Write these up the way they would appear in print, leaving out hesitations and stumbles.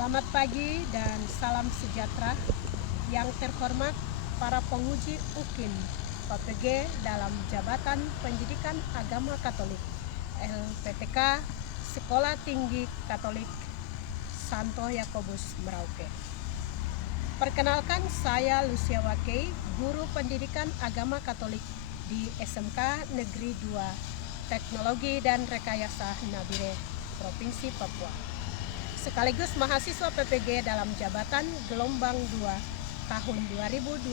Selamat pagi dan salam sejahtera. Yang terhormat para penguji UKIN PPG dalam Jabatan Pendidikan Agama Katolik LPTK Sekolah Tinggi Katolik Santo Yakobus Merauke. Perkenalkan, saya Lucia Wakei, guru pendidikan agama Katolik di SMK Negeri 2 Teknologi dan Rekayasa Nabire, Provinsi Papua. Sekaligus mahasiswa PPG dalam jabatan gelombang 2 tahun 2023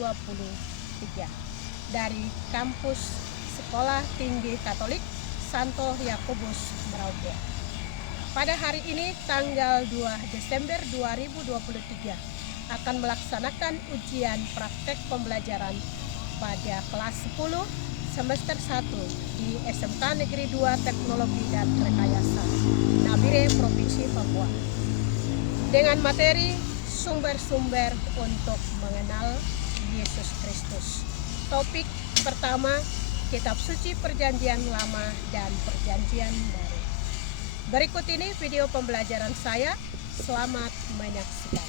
dari kampus Sekolah Tinggi Katolik Santo Yakobus Merauke. Pada hari ini tanggal 2 Desember 2023 akan melaksanakan ujian praktek pembelajaran pada kelas 10 semester 1 di SMK Negeri 2 Teknologi dan Rekayasa Nabire, Provinsi Papua, dengan materi sumber-sumber untuk mengenal Yesus Kristus. Topik pertama, Kitab Suci Perjanjian Lama dan Perjanjian Baru. Berikut ini video pembelajaran saya. Selamat menyaksikan.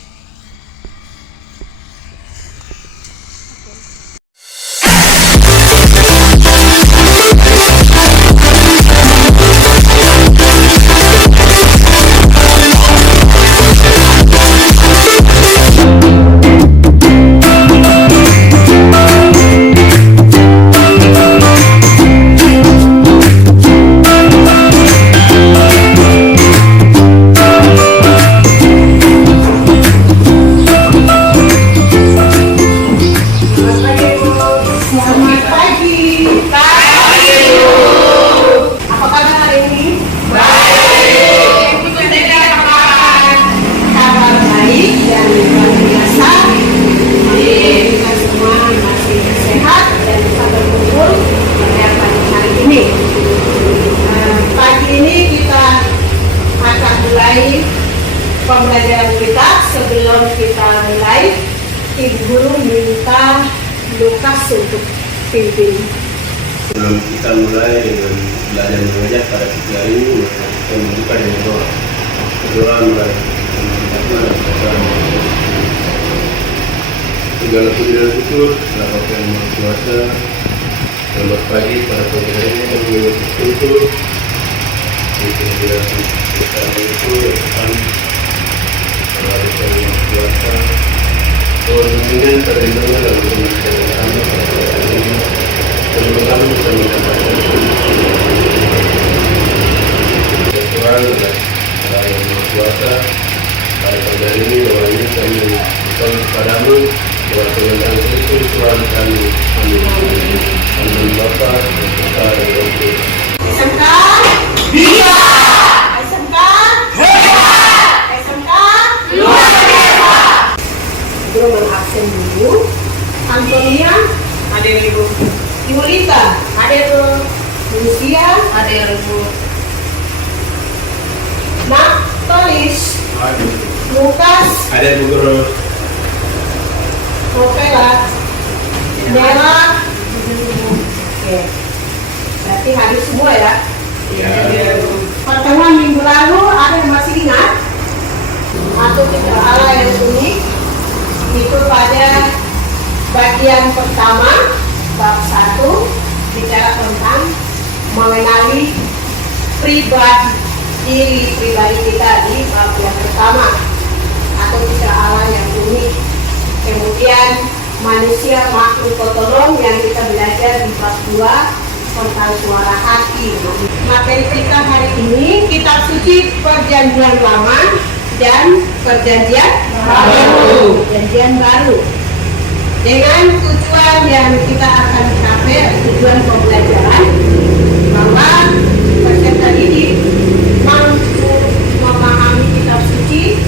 Pembelajaran kita. Sebelum kita mulai, Ibu Guru minta Lukas untuk pimpin. Sebelum kita mulai dengan belajar mengajar pada pagi hari ini, kita membuka dengan doa. Doa mulai segala puji dan syukur kepada Bapa yang Maha Kuasa. Selamat pagi pada pagi hari ini kami bersyukur untuk kehadiran kita itu yang akan melalui Tuhan yang Maha Kuasa. Dengan perlindungan dan pemeliharaan kami pada hari ini, semoga kami bisa mendapatkan Tuhan adalah yang Maha Kuasa. Pada pagi hari ini doa ini kami mohon kepadamu, doa Tuhan Yesus Tuhan kami. Amin. Amin. Bapa dan Putra dan Roh Kudus. SMK bisa. SMK bisa. SMK luar biasa. Guru mengabsen dulu. Antonia hadir Ibu. Ibu Lita hadir Bu. Lucia hadir Bu. Tolis Hadir. Lukas Hadir Bu Guru. Opela Nela. Oke, berarti hadir semua ya. Pertemuan minggu lalu ada yang masih ingat atau tidak Allah yang unik? Itu pada bagian pertama bab 1 bicara tentang mengenali diri pribadi kita di bab yang pertama, atau tidak Allah yang unik. Kemudian manusia makhluk otonom yang kita belajar di bab 2 tentang suara hati. Materi kita hari ini Kitab Suci Perjanjian Lama dan Perjanjian Baru. Perjanjian Baru. Dengan tujuan yang kita akan capai, tujuan pembelajaran, bahwa peserta didik mampu memahami Kitab Suci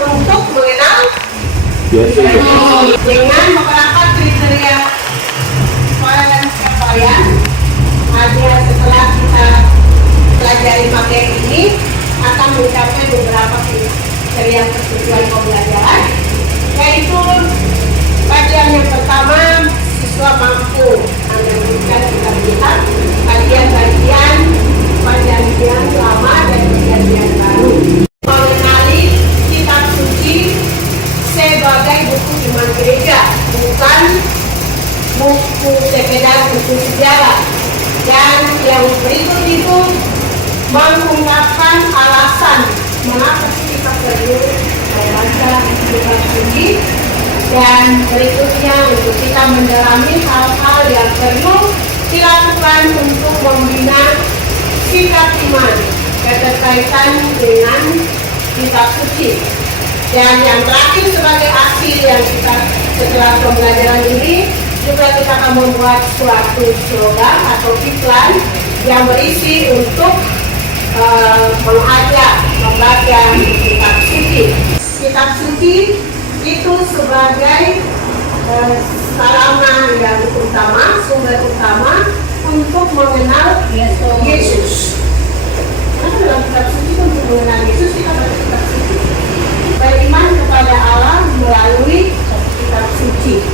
untuk mengenal dengan beberapa kriteria capaian. Ada setelah kita pelajari materi ini akan mencapai beberapa kriteria persetujuan pembelajaran, yaitu bagian yang pertama, siswa mampu menentukan kita lihat bagian-bagian perjanjian lama dan perjanjian baru, mengenali kitab kitab suci. Dan berikutnya untuk kita mendalami hal-hal yang perlu dilakukan untuk membina sikap iman berkaitan dengan kitab suci. Dan yang terakhir sebagai akhir yang kita setelah pembelajaran ini juga kita akan membuat suatu slogan atau iklan yang berisi untuk mengajak membaca kitab suci. Kitab suci itu sebagai sarana yang utama, sumber utama untuk mengenal Yesus. Karena dalam kitab suci untuk mengenal Yesus kita baca kitab suci. Beriman kepada Allah melalui kitab suci.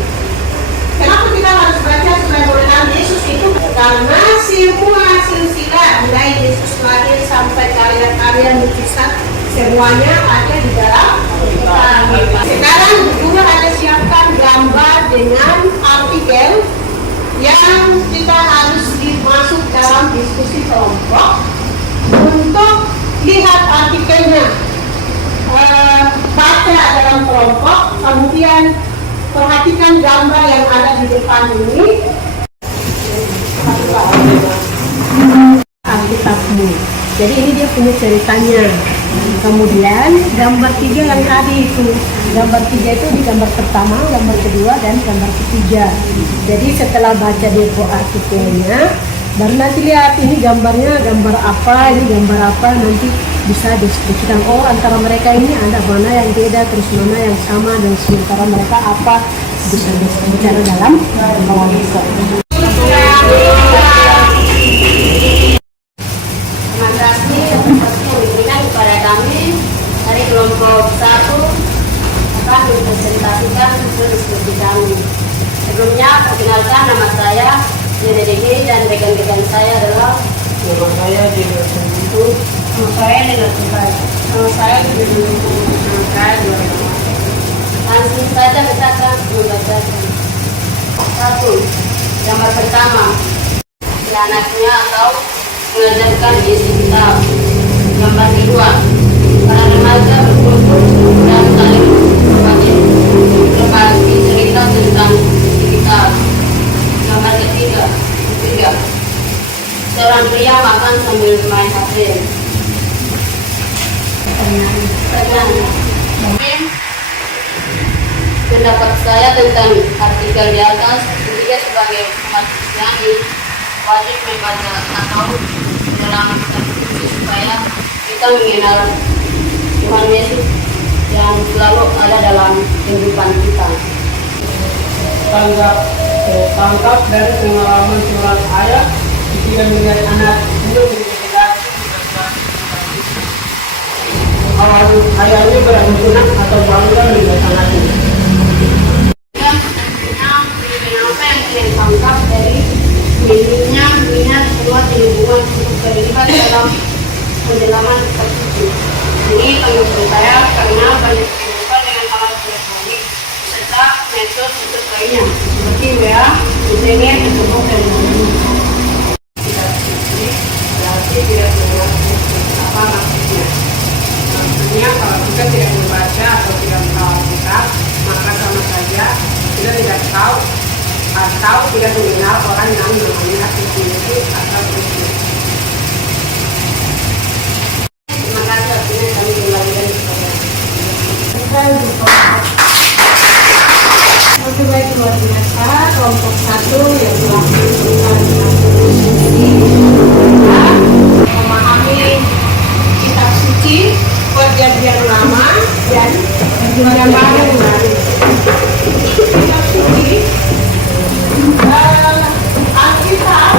Kenapa kita harus baca supaya mengenal Yesus itu? Karena semua silsilah mulai Yesus lahir sampai karya-karya mukjizat semuanya ada di dalam Alkitab. Sekarang juga ada siapkan gambar dengan artikel yang kita harus masuk dalam diskusi kelompok untuk lihat artikelnya, baca dalam kelompok, kemudian perhatikan gambar yang ada di depan ini. Alkitabmu. Jadi ini dia punya ceritanya. Kemudian gambar 3 yang tadi itu, gambar 3 itu di gambar pertama, gambar kedua, dan gambar ketiga. Jadi setelah baca depo artikelnya, baru nanti lihat ini gambarnya gambar apa, ini gambar apa, nanti bisa diskusikan. Oh, antara mereka ini ada mana yang beda, terus mana yang sama, dan sementara mereka apa, bisa bicara dalam kelompok. Dari kelompok 1 akan mempresentasikan diskusi kami. Sebelumnya, perkenalkan nama saya Dedegi dan rekan-rekan saya adalah Nama saya Diego Santo. nama saya Nena Tukai. Nama saya Diego Santo. Langsung saja kita akan membacakan. 1. Gambar pertama, anaknya atau mengajarkan isi kitab. Gambar kedua, para remaja berkumpul dan saling berbagi cerita tentang kitab. Gambar ketiga, seorang pria makan sambil main HP. Pendapat saya tentang artikel di atas, ketiga sebagai umat Kristiani wajib membaca atau mendalami kitab suci supaya kita mengenal Tuhan Yesus yang selalu ada dalam kehidupan kita. Tangkap dari pengalaman surat ayat ketika melihat anak itu berintegrasi awal ayatnya berantunan atau bangga dengan anak itu. Apa yang kalian tangkap dari minimnya semua hubungan untuk terlibat dalam pendalaman kitab suci. Ini pendapat saya karena banyak kehidupan dengan alat elektronik serta metode untuk lainnya seperti WA, internet, Facebook, dan lainnya. Kitab suci berarti tidak mengerti apa maksudnya. Maksudnya kalau kita tidak membaca atau tidak tahu Alkitab, maka sama saja kita tidak tahu atau tidak mengenal orang yang namanya Yesus atau Kristus. Terima kasih akhirnya kami kembalikan kepada Oke, baik, luar biasa. Kelompok 1 yang telah melakukan diskusi memahami kitab suci perjanjian lama dan perjanjian baru. Kitab suci Alkitab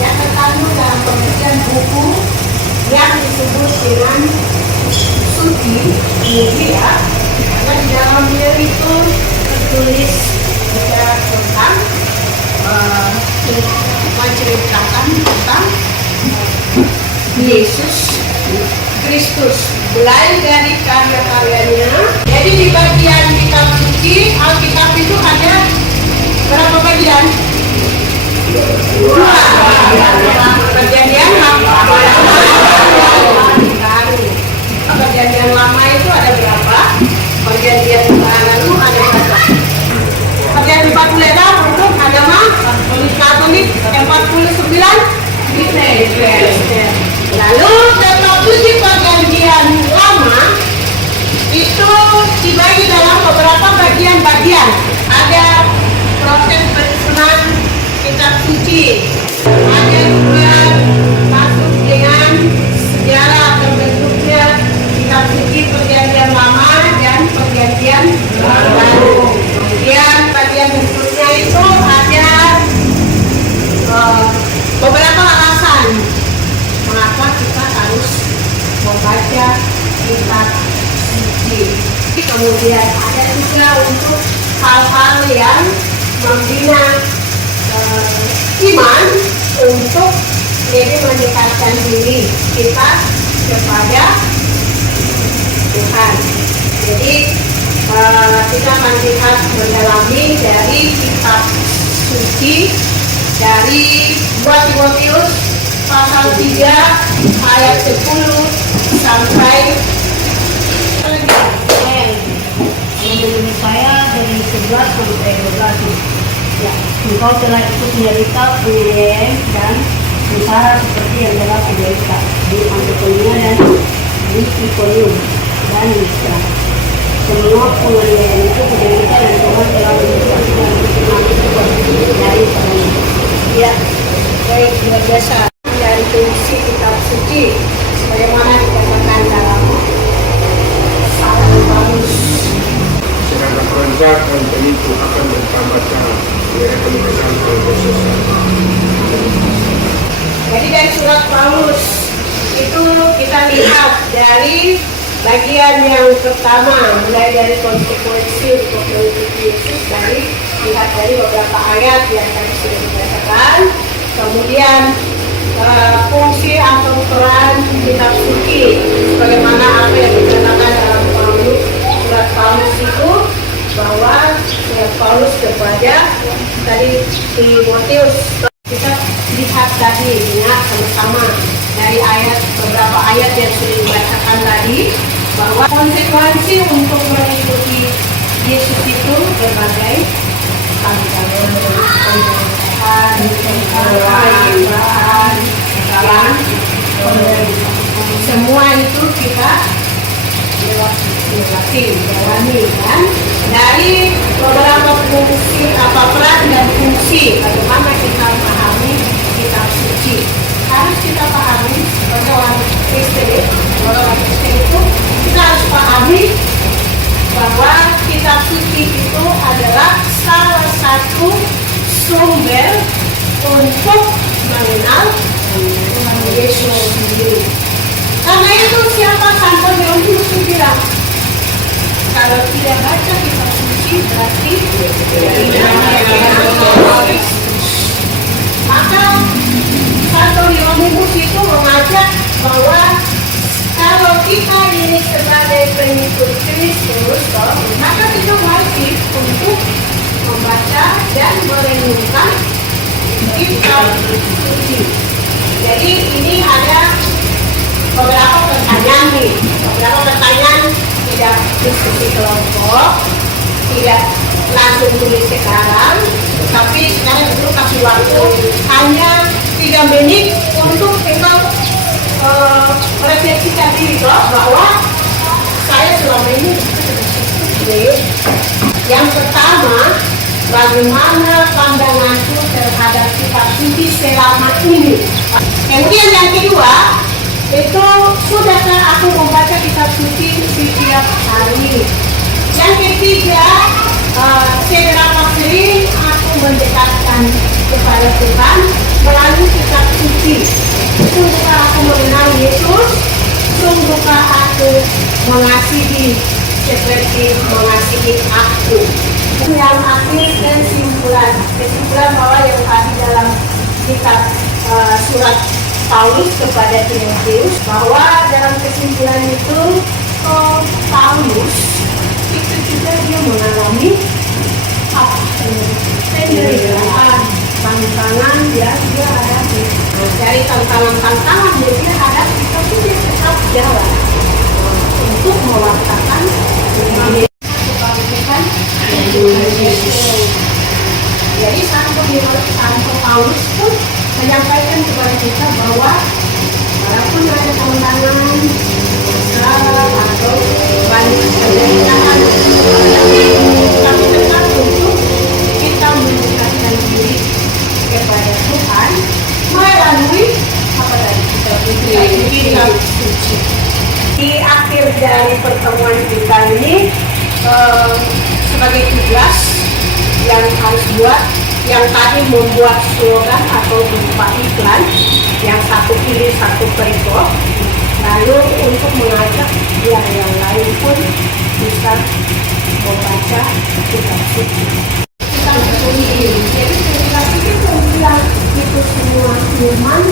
yang terkandung dalam pengertian buku yang disebut dengan suci, ya, karena di dalamnya itu tertulis bicara tentang menceritakan tentang Yesus Kristus, mulai dari karya-karyanya. Jadi di bagian kitab suci Alkitab itu ada berapa bagian? Dua. Perjanjian lama. Perjanjian lama itu ada berapa? bagian. Ada proses penyusunan kitab suci. Ada juga masuk dengan sejarah terbentuknya kitab suci Perjanjian Lama dan Perjanjian Baru. Kemudian bagian berikutnya itu ada beberapa alasan mengapa kita harus membaca kitab suci. Kemudian ada juga untuk hal-hal yang membina iman untuk lebih mendekatkan diri kita kepada Tuhan. Jadi kita akan lihat mendalami dari kitab suci dari 2 Timotius pasal 3 ayat 10 sampai menurut saya dari 11 sampai 12. Ya, engkau telah ikut menderita penganiayaan dan usaha seperti yang telah kuderita di Makedonia dan di Ikonium dan Listra. Semua penganiayaan itu kuderita dan Tuhan telah mengucapkan dari tangan. ya baik luar biasa dari fungsi kitab suci sebagaimana dikatakan dalam salah bagus. Sedangkan perancat dan itu akan bertambah dengan penugasan proses. Jadi dari surat Paulus itu kita lihat dari bagian yang pertama mulai dari konsekuensi untuk mengikuti Yesus, dari lihat dari beberapa ayat yang tadi sudah dikatakan, kemudian fungsi atau peran kitab suci bagaimana apa yang dikatakan dalam Paulus, surat Paulus itu bahwa surat Paulus kepada tadi Timotius. Kita lihat tadi, ingat sama-sama dari ayat beberapa ayat yang sudah dibacakan tadi bahwa konsekuensi untuk mengikuti Yesus itu berbagai tantangan, semua itu kita jalani kan. Dari beberapa fungsi apa peran dan fungsi bagaimana kita memahami kitab suci, harus kita pahami sebagai orang Kristen itu kita harus pahami bahwa kitab suci itu adalah salah satu sumber untuk mengenal Tuhan Yesus sendiri. Karena itu siapa Santo Yohanes itu bilang, kalau tidak baca kitab suci berarti tidak mengenal Kristus. Maka Santo Yohanes itu mengajak bahwa kalau kita ini sebagai pengikut Kristus, maka kita wajib untuk membaca dan merenungkan kitab suci. Jadi ini ada beberapa pertanyaan nih, beberapa pertanyaan tidak diskusi kelompok, tidak langsung tulis sekarang, tapi sekarang itu kasih waktu hanya 3 menit untuk kita merefleksikan diri bahwa saya selama ini. Yang pertama, bagaimana pandanganku terhadap kitab suci selama ini. Kemudian yang kedua, itu sudahkah aku membaca kitab suci setiap hari. Yang ketiga, seberapa sering aku mendekatkan kepada Tuhan melalui kitab suci. Sungguhkah aku mengenal Yesus? Sungguhkah aku mengasihi seperti mengasihi aku? Yang akhir kesimpulan bahwa yang tadi dalam kitab surat Paulus kepada Timotius, bahwa dalam kesimpulan itu Paulus itu juga dia mengalami penderitaan, tantangan yang dia hadapi. Dari tantangan yang dia hadapi, tapi dia tetap jalan untuk mewartakan kebenaran Tuhan. Jadi Santo Paulus pun menyampaikan kepada kita bahwa walaupun ada tantangan, masalah atau banyak penderitaan, tapi tetap akhir dari pertemuan kita ini sebagai tugas yang harus buat, yang tadi membuat slogan atau berupa iklan, yang satu pilih satu perikop, lalu untuk mengajak biar yang lain pun bisa membaca kitab suci. Kita berbunyi ini, jadi kitab suci itu bilang itu semua firman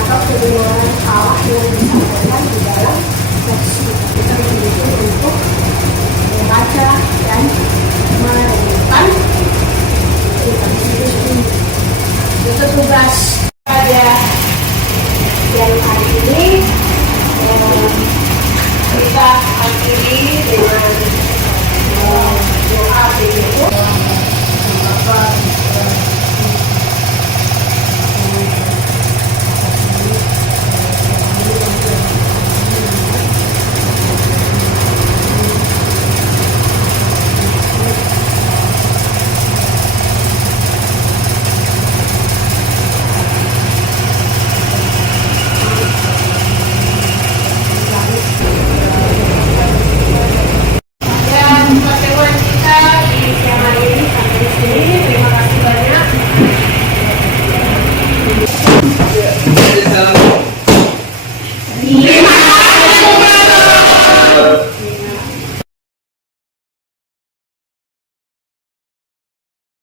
atau kebenaran Allah yang disampaikan di dalam teks kita dituntut untuk membaca dan merenungkan kitab suci. Itu tugas pada yang hari ini. Kita akhiri dengan doa penutup. Pertemuan kita di siang hari ini sampai di sini. Terima kasih banyak. Terima kasih.